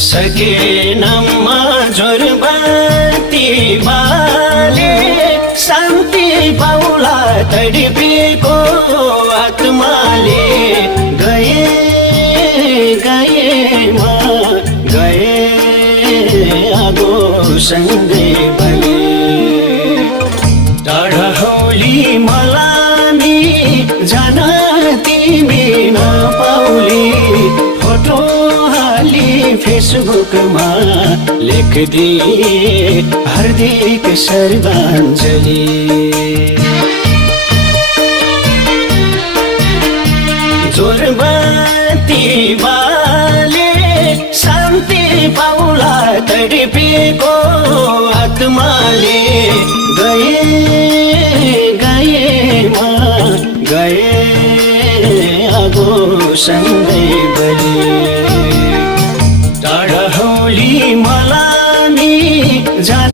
सकेनम्मा जोरबत्ती बाले शान्ति पाउला तडपेको आत्माले गए गएमा गए आगो सँगै बले टाढा हौली मलामी जान तिमी नपाउली फोटो हाली फेसबुकमा लेखिदिए हार्दिक श्रद्धाञ्जली जोरबत्ती बाले शान्ति पाउला तडपेको आत्माले गए गएमा गए आगो सँगै बली टाढा हौली मलामी